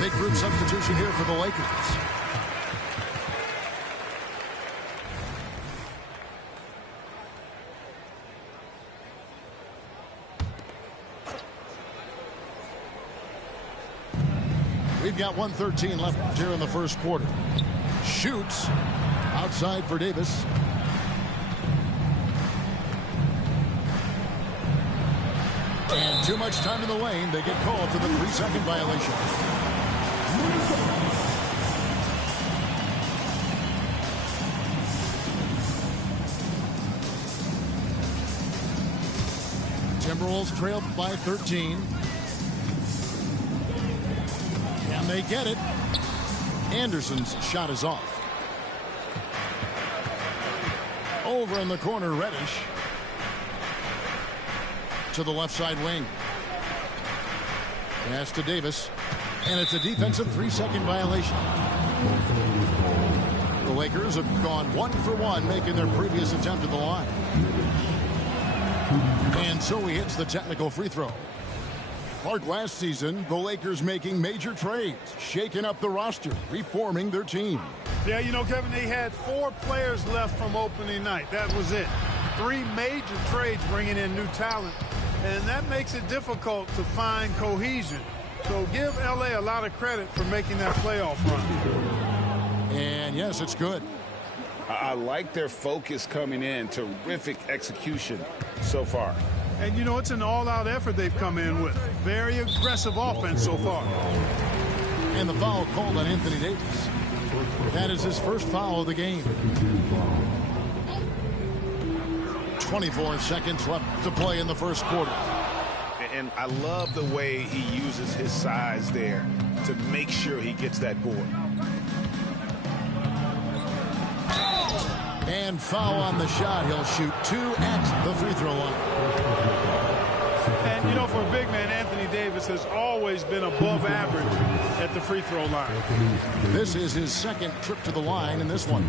Big group substitution here for the Lakers. We've got 1:13 left here in the first quarter. Shoots outside for Davis. And too much time in the lane. They get called for the 3-second violation. Timberwolves trailed by 13. And they get it. Anderson's shot is off. Over in the corner, Reddish. To the left side wing. Pass to Davis. And it's a defensive 3-second violation. The Lakers have gone 1 for 1, making their previous attempt at the line. And so he hits the technical free throw. Clark, last season, the Lakers making major trades, shaking up the roster, reforming their team. Yeah, you know, Kevin, they had 4 players left from opening night. That was it. 3 major trades bringing in new talent, and that makes it difficult to find cohesion. So give L.A. a lot of credit for making that playoff run. And yes, it's good. I like their focus coming in. Terrific execution so far. And, you know, it's an all-out effort they've come in with. Very aggressive offense so far. And the foul called on Anthony Davis. That is his first foul of the game. 24 seconds left to play in the first quarter. And I love the way he uses his size there to make sure he gets that board. And foul on the shot. He'll shoot 2 at the free throw line. And, you know, for a big man, Anthony Davis has always been above average at the free throw line. This is his second trip to the line in this one.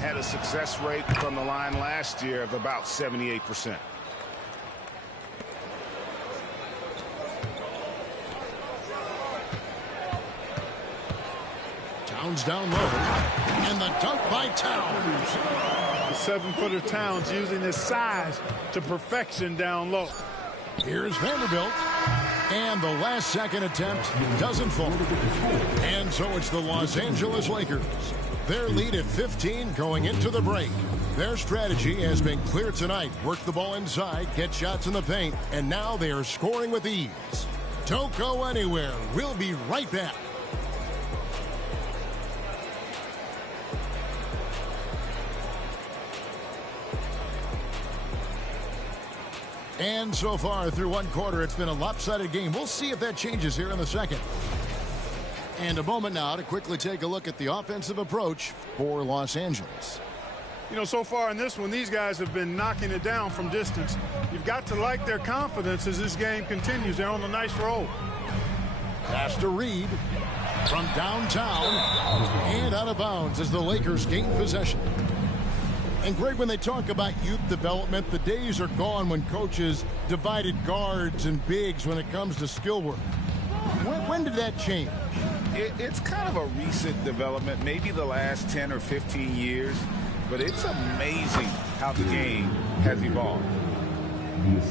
Had a success rate from the line last year of about 78%. Towns down low. And the dunk by Towns. The 7-footer Towns using his size to perfection down low. Here's Vanderbilt. And the last second attempt doesn't fall. And so it's the Los Angeles Lakers. Their lead at 15 going into the break. Their strategy has been clear tonight. Work the ball inside, get shots in the paint, and now they are scoring with ease. Don't go anywhere. We'll be right back. And so far through one quarter, it's been a lopsided game. We'll see if that changes here in the second. And a moment now to quickly take a look at the offensive approach for Los Angeles. You know, so far in this one, these guys have been knocking it down from distance. You've got to like their confidence as this game continues. They're on a nice roll. Pass to Reed from downtown and out of bounds as the Lakers gain possession. And Greg, when they talk about youth development, the days are gone when coaches divided guards and bigs when it comes to skill work. When did that change? It's kind of a recent development, maybe the last 10 or 15 years, but it's amazing how the game has evolved.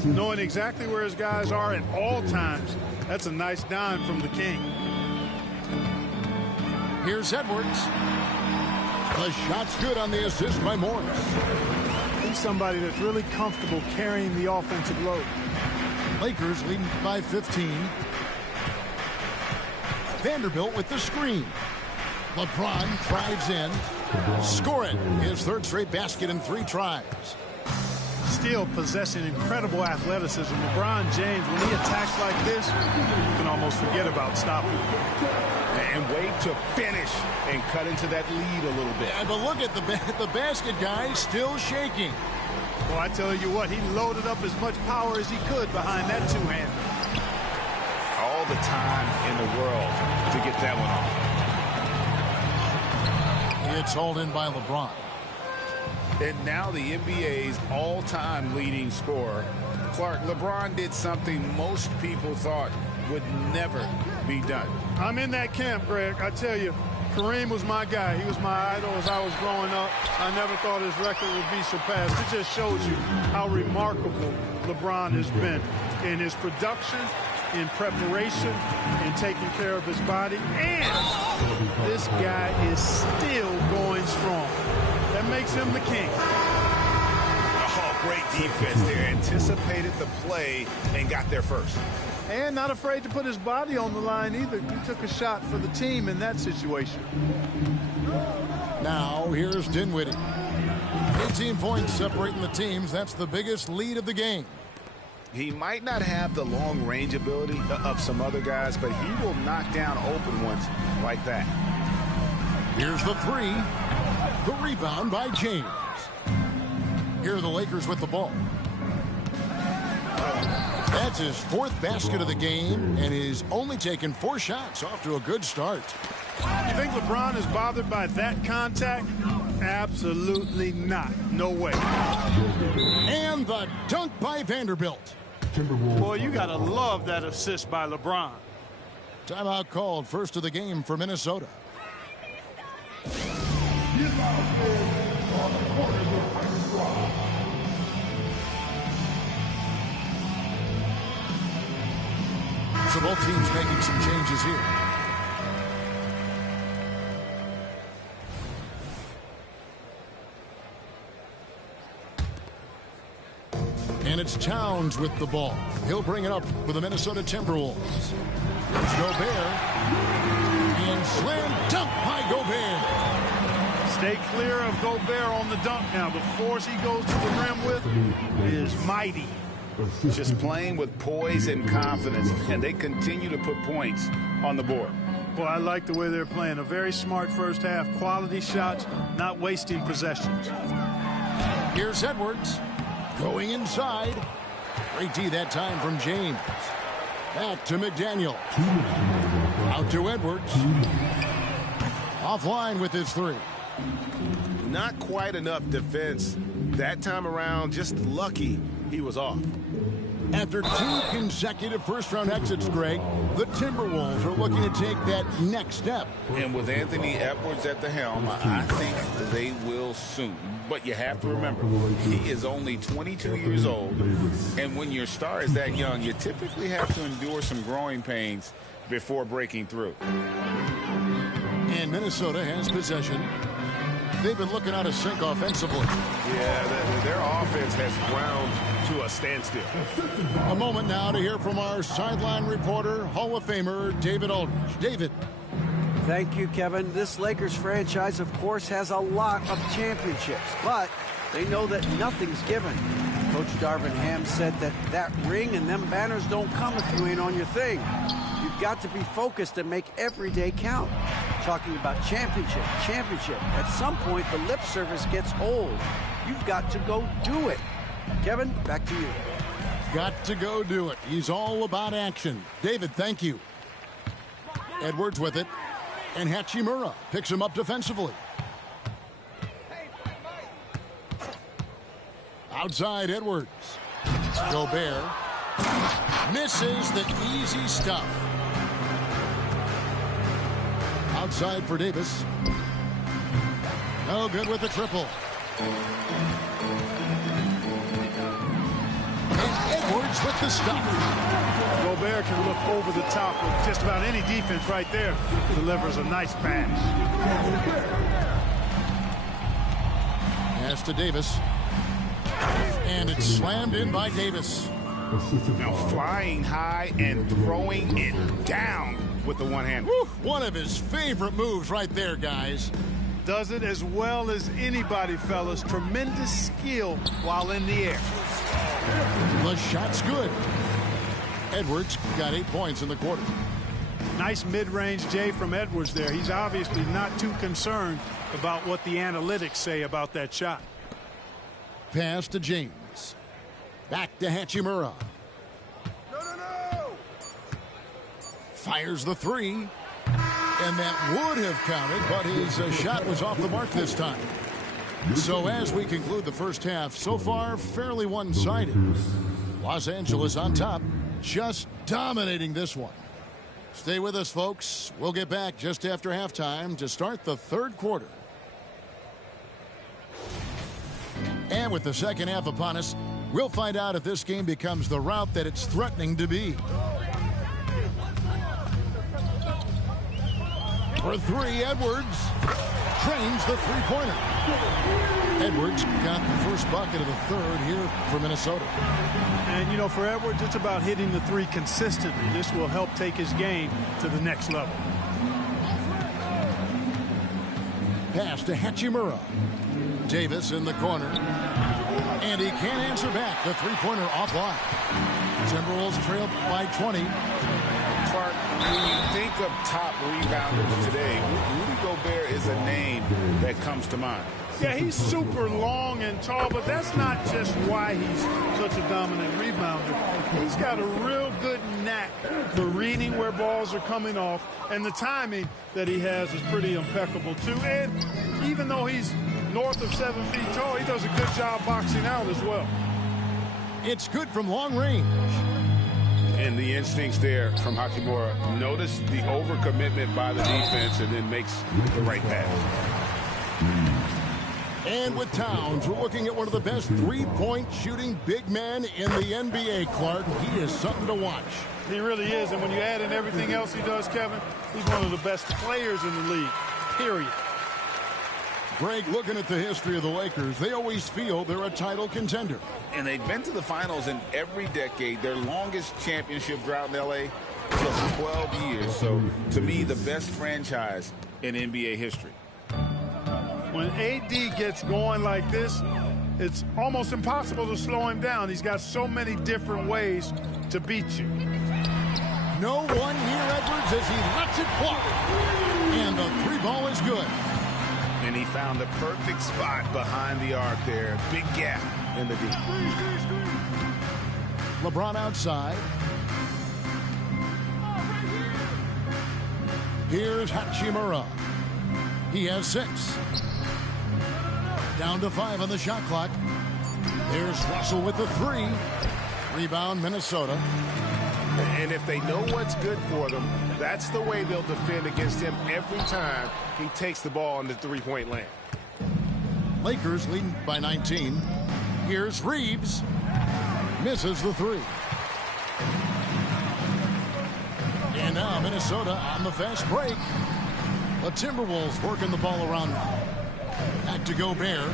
Knowing exactly where his guys are at all times, that's a nice dime from the King. Here's Edwards. The shot's good on the assist by Morris. He's somebody that's really comfortable carrying the offensive load. Lakers leading by 15. Vanderbilt with the screen. LeBron drives in. Score it. His third straight basket in 3 tries. Still possessing incredible athleticism. LeBron James, when he attacks like this, you can almost forget about stopping. And wait to finish and cut into that lead a little bit. Yeah, but look at the basket guy still shaking. Well, I tell you what, he loaded up as much power as he could behind that two-hander. All the time in the world to get that one off. It's hauled in by LeBron. And now the NBA's all-time leading scorer. Clark, LeBron did something most people thought would never be done. I'm in that camp, Greg. I tell you, Kareem was my guy. He was my idol as I was growing up. I never thought his record would be surpassed. It just shows you how remarkable LeBron has been in his production, in preparation, in taking care of his body. And this guy is still going strong. That makes him the king. Oh, great defense there. Anticipated the play and got there first. And not afraid to put his body on the line either. He took a shot for the team in that situation. Now here's Dinwiddie. 18 points separating the teams. That's the biggest lead of the game. He might not have the long-range ability of some other guys, but he will knock down open ones like that. Here's the three. The rebound by James. Here are the Lakers with the ball. That's his fourth basket of the game, and he's only taken 4 shots. Off to a good start. You think LeBron is bothered by that contact? Absolutely not. No way. And the dunk by Vanderbilt. Boy, you got to love that assist by LeBron. Timeout called, first of the game for Minnesota. So both teams making some changes here. And it's Towns with the ball. He'll bring it up for the Minnesota Timberwolves. Here's Gobert. And slam dunk by Gobert. Stay clear of Gobert on the dunk now. The force he goes to the rim with is mighty. Just playing with poise and confidence, and they continue to put points on the board. Boy, I like the way they're playing. A very smart first half. Quality shots, not wasting possessions. Here's Edwards. Going inside. Great D that time from James. Back to McDaniel. Out to Edwards. Offline with his three. Not quite enough defense that time around. Just lucky he was off. After 2 consecutive first-round exits, Greg, the Timberwolves are looking to take that next step. And with Anthony Edwards at the helm, I think they will soon. But you have to remember, he is only 22 years old. And when your star is that young, you typically have to endure some growing pains before breaking through. And Minnesota has possession. They've been looking out of sync offensively. Yeah, their offense has ground to a standstill. A moment now to hear from our sideline reporter, Hall of Famer David Aldridge. David. Thank you, Kevin. This Lakers franchise, of course, has a lot of championships, but they know that nothing's given. Coach Darvin Ham said that ring and them banners don't come if you ain't on your thing. You've got to be focused and make every day count. Talking about championship. At some point, the lip service gets old. You've got to go do it. Kevin, back to you. Got to go do it. He's all about action. David, thank you. Edwards with it. And Hachimura picks him up defensively. Outside Edwards. Gobert. Misses the easy stuff. Outside for Davis. No good with the triple. And Edwards with the stop. Gobert can look over the top with just about any defense right there. Delivers a nice pass. Pass to Davis. And it's slammed in by Davis. Now flying high and throwing it down with the one-hand. One of his favorite moves right there, guys. Does it as well as anybody, fellas. Tremendous skill while in the air. The shot's good. Edwards got 8 points in the quarter. Nice mid-range J from Edwards there. He's obviously not too concerned about what the analytics say about that shot. Pass to James. Back to Hachimura. No. Fires the three. And that would have counted, but his shot was off the mark this time. So as we conclude the first half, so far fairly one-sided. Los Angeles on top, just dominating this one. Stay with us, folks. We'll get back just after halftime to start the third quarter. And with the second half upon us, we'll find out if this game becomes the route that it's threatening to be. For three, Edwards trains the three-pointer. Edwards got the first bucket of the third here for Minnesota. And, you know, for Edwards, it's about hitting the three consistently. This will help take his game to the next level. Pass to Hachimura. Davis in the corner. And he can't answer back. The three-pointer offline. Timberwolves trail by 20. Clark, when you think of top rebounders today, Rudy Gobert is a name that comes to mind. Yeah, he's super long and tall, but that's not just why he's such a dominant rebounder. He's got a real good knack for reading where balls are coming off, and the timing that he has is pretty impeccable, too. And even though he's north of 7 feet tall, he does a good job boxing out as well. It's good from long range. And the instincts there from Hachimura. Notice the overcommitment by the defense and then makes the right pass. And with Towns, we're looking at one of the best three-point shooting big men in the NBA, Clark. He is something to watch. He really is, and when you add in everything else he does, Kevin, he's one of the best players in the league, period. Greg, looking at the history of the Lakers, they always feel they're a title contender. And they've been to the finals in every decade. Their longest championship drought in L.A. just 12 years. So, to me, the best franchise in NBA history. When AD gets going like this, it's almost impossible to slow him down. He's got so many different ways to beat you. No one near Edwards as he lets it fly. And the three ball is good. And he found the perfect spot behind the arc there. Big gap in the deep. LeBron outside. Here's Hachimura. He has 6. Down to 5 on the shot clock. There's Russell with the 3. Rebound, Minnesota. And if they know what's good for them, that's the way they'll defend against him every time he takes the ball in the three-point lane. Lakers leading by 19. Here's Reeves. Misses the 3. And now Minnesota on the fast break. The Timberwolves working the ball around now. Back to Gobert.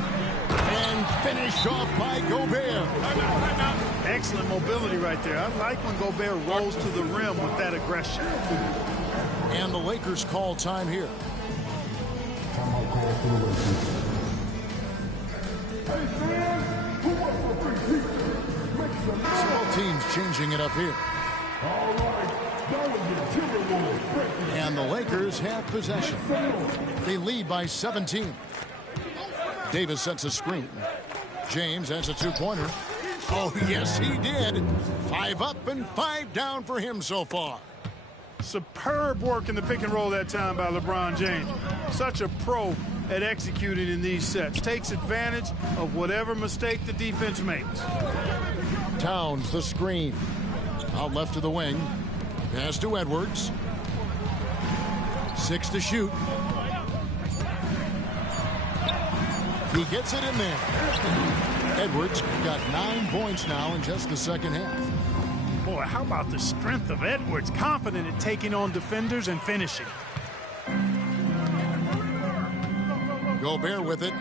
And finished off by Gobert. Excellent mobility right there. I like when Gobert rolls to the rim with that aggression. And the Lakers call time here. Both teams changing it up here. And the Lakers have possession. They lead by 17. Davis sets a screen. James has a two-pointer. Oh, yes, he did. 5 up and 5 down for him so far. Superb work in the pick and roll that time by LeBron James. Such a pro at executing in these sets. Takes advantage of whatever mistake the defense makes. Towns, the screen. Out left to the wing. Pass to Edwards. 6 to shoot. He gets it in there. Edwards got 9 points now in just the second half. Boy, how about the strength of Edwards? Confident at taking on defenders and finishing. Gobert with it.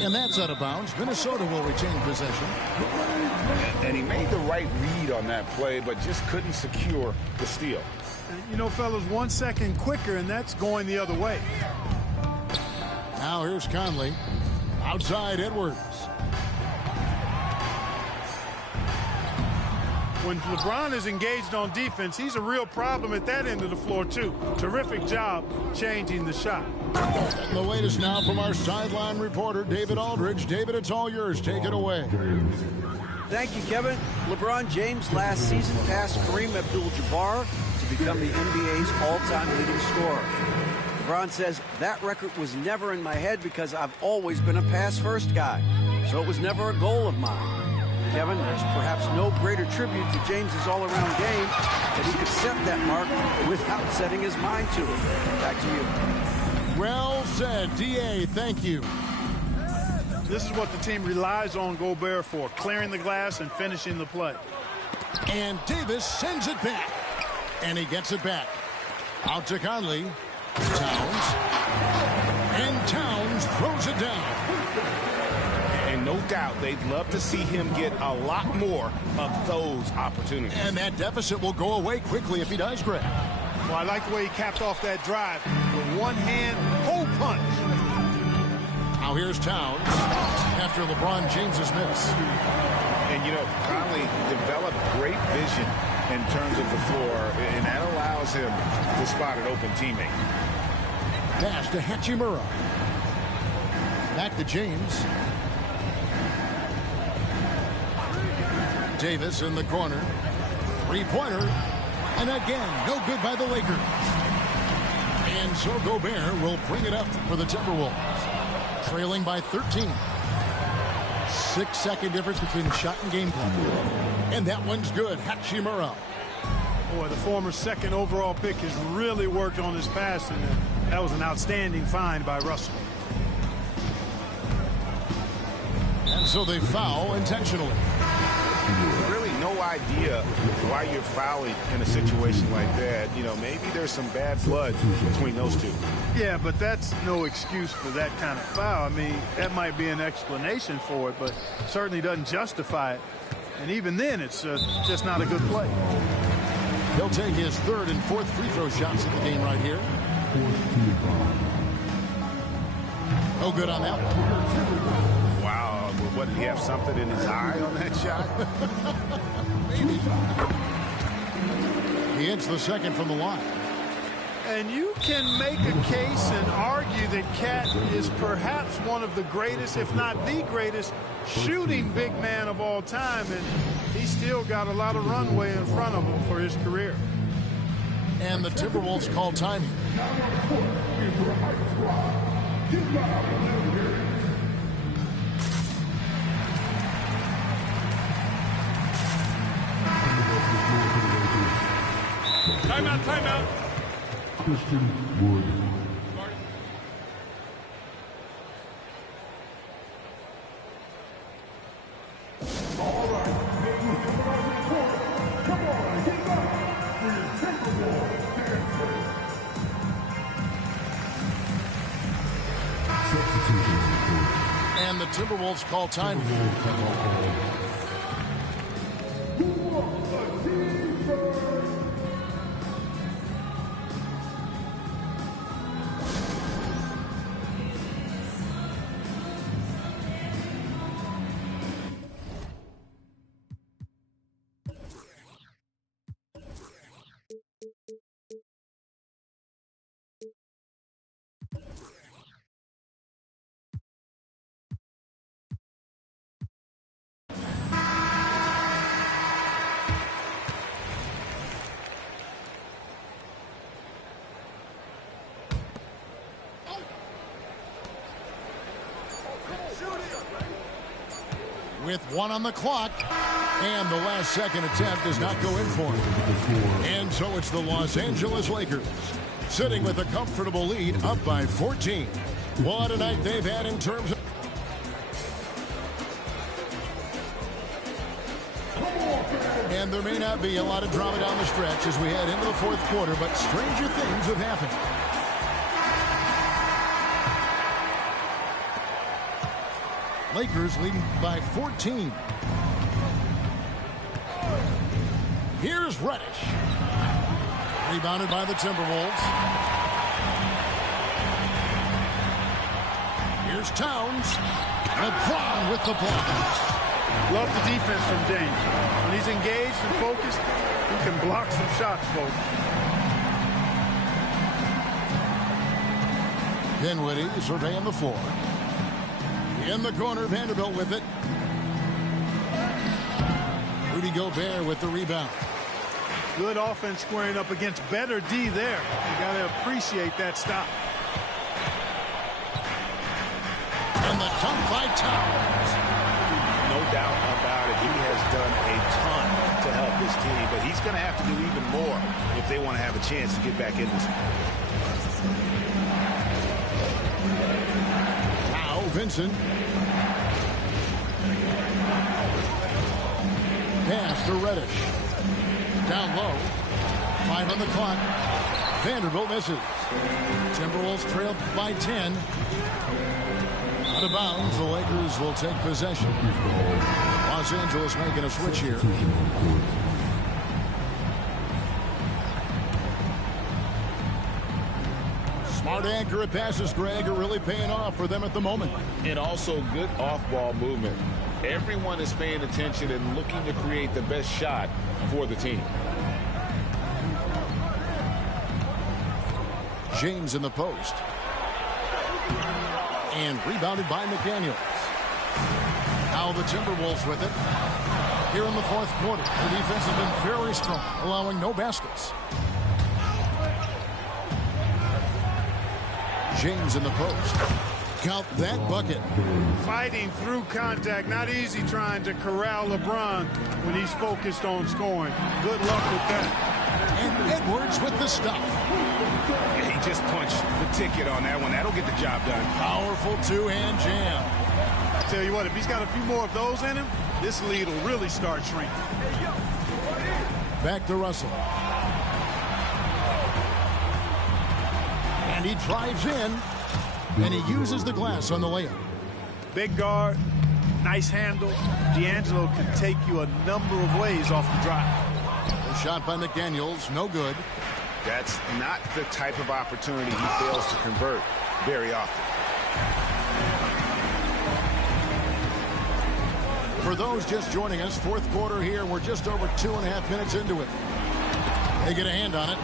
And that's out of bounds. Minnesota will retain possession. And he made the right read on that play, but just couldn't secure the steal. You know, fellas, 1 second quicker, and that's going the other way. Now here's Conley. Outside Edwards. When LeBron is engaged on defense, he's a real problem at that end of the floor, too. Terrific job changing the shot. And the latest now from our sideline reporter, David Aldridge. David, it's all yours. Take it away. Thank you, Kevin. LeBron James last season passed Kareem Abdul-Jabbar to become the NBA's all-time leading scorer. LeBron says, that record was never in my head because I've always been a pass-first guy, so it was never a goal of mine. Kevin, there's perhaps no greater tribute to James's all-around game that he could set that mark without setting his mind to it. Back to you. Well said, D.A. Thank you. This is what the team relies on Gobert for, clearing the glass and finishing the play. And Davis sends it back. And he gets it back. Out to Conley. Towns. And Towns throws it down. And no doubt they'd love to see him get a lot more of those opportunities. And that deficit will go away quickly if he does, Greg. Well, I like the way he capped off that drive with one hand, hole punch. Now here's Towns after LeBron James's miss. And, you know, Conley developed great vision in terms of the floor, and that allows him to spot an open teammate. Pass to Hachimura. Back to James. Davis in the corner. Three-pointer. And again, no good by the Lakers. And so Gobert will bring it up for the Timberwolves. Trailing by 13. 6-second difference between shot and game clock. And that one's good. Hachimura. Boy, the former second overall pick has really worked on his passing. That was an outstanding find by Russell. And so they foul intentionally. Really no idea why you're fouling in a situation like that. You know, maybe there's some bad blood between those two. Yeah, but that's no excuse for that kind of foul. I mean, that might be an explanation for it, but certainly doesn't justify it. And even then, it's just not a good play. He'll take his third and fourth free throw shots at the game right here. No good on that one. Wow, what, did he have something in his eye on that shot? Maybe. He hits the second from the line. And you can make a case and argue that Cat is perhaps one of the greatest, if not the greatest, shooting big man of all time. And he's still got a lot of runway in front of him for his career. And the Timberwolves call time. Timeout, timeout. Christian Wood. All right, come on, get up for your Timberwolves dancer. Substitution. And the Timberwolves call time. With one on the clock, and the last second attempt does not go in for him. And so it's the Los Angeles Lakers sitting with a comfortable lead, up by 14. What a night they've had in terms of... And there may not be a lot of drama down the stretch as we head into the fourth quarter, but stranger things have happened. Lakers leading by 14. Here's Reddish. Rebounded by the Timberwolves. Here's Towns. LeBron with the block. Love the defense from James. When he's engaged and focused, he can block some shots, folks. Dinwiddie surveying the floor. In the corner, Vanderbilt with it. Rudy Gobert with the rebound. Good offense squaring up against better D there. You got to appreciate that stop. And the dunk by Towns. No doubt about it. He has done a ton to help this team, but he's going to have to do even more if they want to have a chance to get back in this one. Now Vincent. Pass to Reddish. Down low. 5 on the clock. Vanderbilt misses. Timberwolves trailed by 10. Out of bounds, the Lakers will take possession. Los Angeles making a switch here. Smart, accurate passes, Greg, are really paying off for them at the moment. And also good off-ball movement. Everyone is paying attention and looking to create the best shot for the team. James in the post. And rebounded by McDaniels. Now the Timberwolves with it. Here in the fourth quarter, the defense has been very strong, allowing no baskets. James in the post. Count that bucket. Fighting through contact. Not easy trying to corral LeBron when he's focused on scoring. Good luck with that. And Edwards with the stuff. He just punched the ticket on that one. That'll get the job done. Powerful two-hand jam. I tell you what, if he's got a few more of those in him, this lead will really start shrinking. Back to Russell. And he drives in, and he uses the glass on the layup. Big guard, nice handle. D'Angelo can take you a number of ways off the drive. The shot by McDaniels, no good. That's not the type of opportunity he fails to convert very often. For those just joining us, fourth quarter here, we're just over 2.5 minutes into it. They get a hand on it,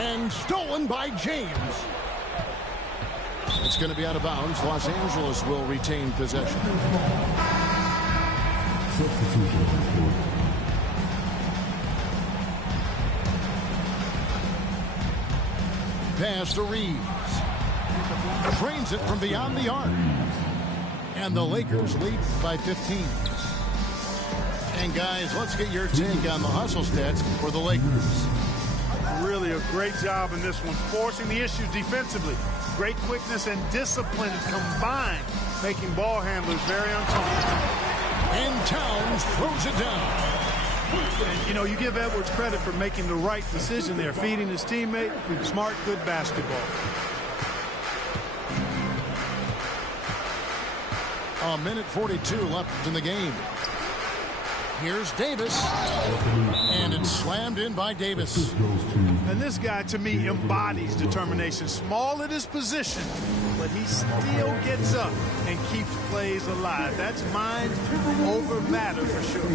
and stolen by James. It's going to be out of bounds. Los Angeles will retain possession. Pass to Reeves. Trains it from beyond the arc. And the Lakers lead by 15. And guys, let's get your take on the hustle stats for the Lakers. Really a great job in this one, forcing the issues defensively. Great quickness and discipline combined, making ball handlers very uncomfortable. And Towns throws it down. And, you know, you give Edwards credit for making the right decision there, feeding his teammate. Smart, good basketball. A minute 42 left in the game. Here's Davis. And it's slammed in by Davis. And this guy, to me, embodies determination. Small at his position, but he still gets up and keeps plays alive. That's mind over matter for sure.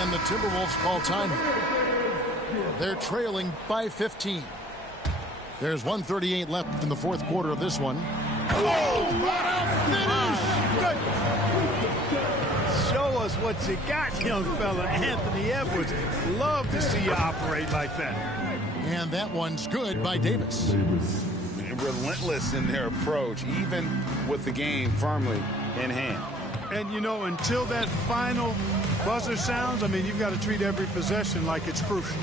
And the Timberwolves call time. They're trailing by 15. There's 1:38 left in the fourth quarter of this one. Oh, what a finish! Good. Show us what you got, young fella. Anthony Edwards. Love to see you operate like that. And that one's good by Davis. Relentless in their approach, even with the game firmly in hand. And, you know, until that final buzzer sounds, I mean, you've got to treat every possession like it's crucial.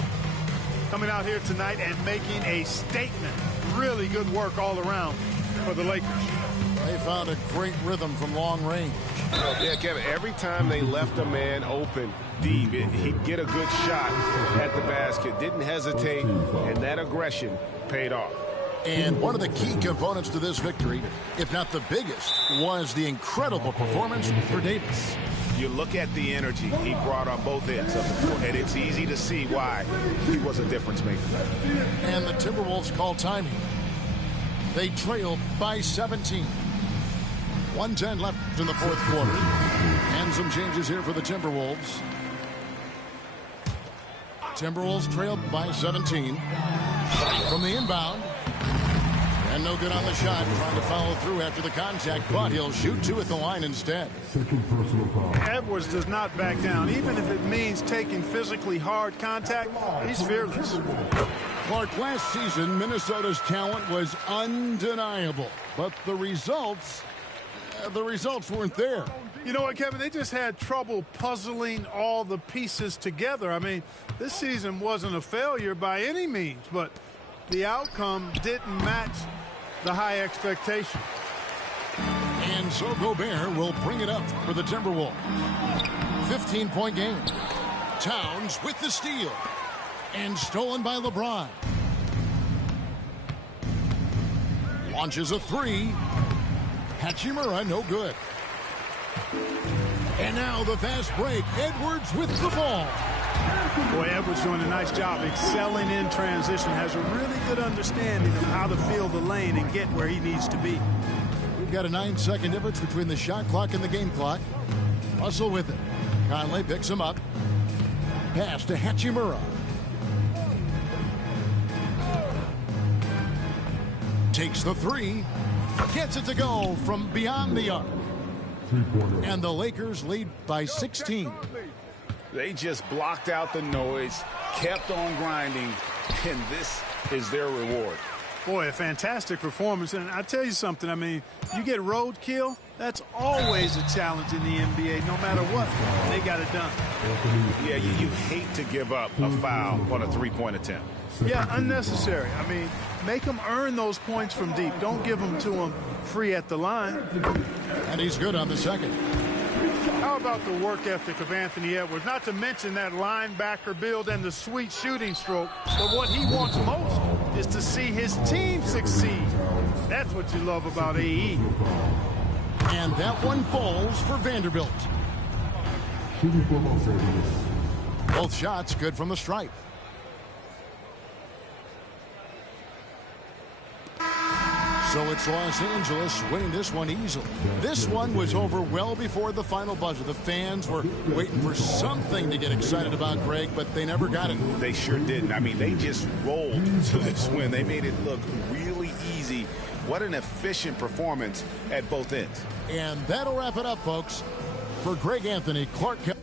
Coming out here tonight and making a statement. Really good work all around for the Lakers. They found a great rhythm from long range. Yeah, Kevin, every time they left a man open deep, he'd get a good shot at the basket. Didn't hesitate, and that aggression paid off. And one of the key components to this victory, if not the biggest, was the incredible performance for Davis. You look at the energy he brought on both ends of the floor, and it's easy to see why he was a difference maker. And the Timberwolves call timing. They trail by 17. 1:10 left in the fourth quarter. And some changes here for the Timberwolves. Timberwolves trailed by 17. From the inbound. And no good on the shot. Trying to follow through after the contact, but he'll shoot two at the line instead. Edwards does not back down. Even if it means taking physically hard contact, he's fearless. Clark, last season, Minnesota's talent was undeniable. But the results, The results weren't there. You know what, Kevin? They just had trouble puzzling all the pieces together. I mean, this season wasn't a failure by any means, but the outcome didn't match the high expectation. And so Gobert will bring it up for the Timberwolves. 15-point game. Towns with the steal. And stolen by LeBron. Launches a three. Hachimura, no good. And now the fast break. Edwards with the ball. Boy, Edwards doing a nice job excelling in transition. Has a really good understanding of how to feel the lane and get where he needs to be. We've got a 9-second difference between the shot clock and the game clock. Russell with it. Conley picks him up. Pass to Hachimura. Takes the three. Gets it to go from beyond the arc. And the Lakers lead by 16. They just blocked out the noise, kept on grinding, and this is their reward. Boy, a fantastic performance. And I tell you something, I mean, you get roadkill, that's always a challenge in the NBA, no matter what. They got it done. Yeah, you hate to give up a foul on a three-point attempt. Yeah, unnecessary. I mean, make them earn those points from deep. Don't give them to them free at the line. And he's good on the second. How about the work ethic of Anthony Edwards? Not to mention that linebacker build and the sweet shooting stroke. But what he wants most is to see his team succeed. That's what you love about AE. And that one falls for Vanderbilt. Both shots good from the stripe. So it's Los Angeles winning this one easily. This one was over well before the final buzzer. The fans were waiting for something to get excited about, Greg, but they never got it. They sure didn't. I mean, they just rolled to this win. They made it look really easy. What an efficient performance at both ends. And that'll wrap it up, folks. For Greg Anthony, Clark Kelly.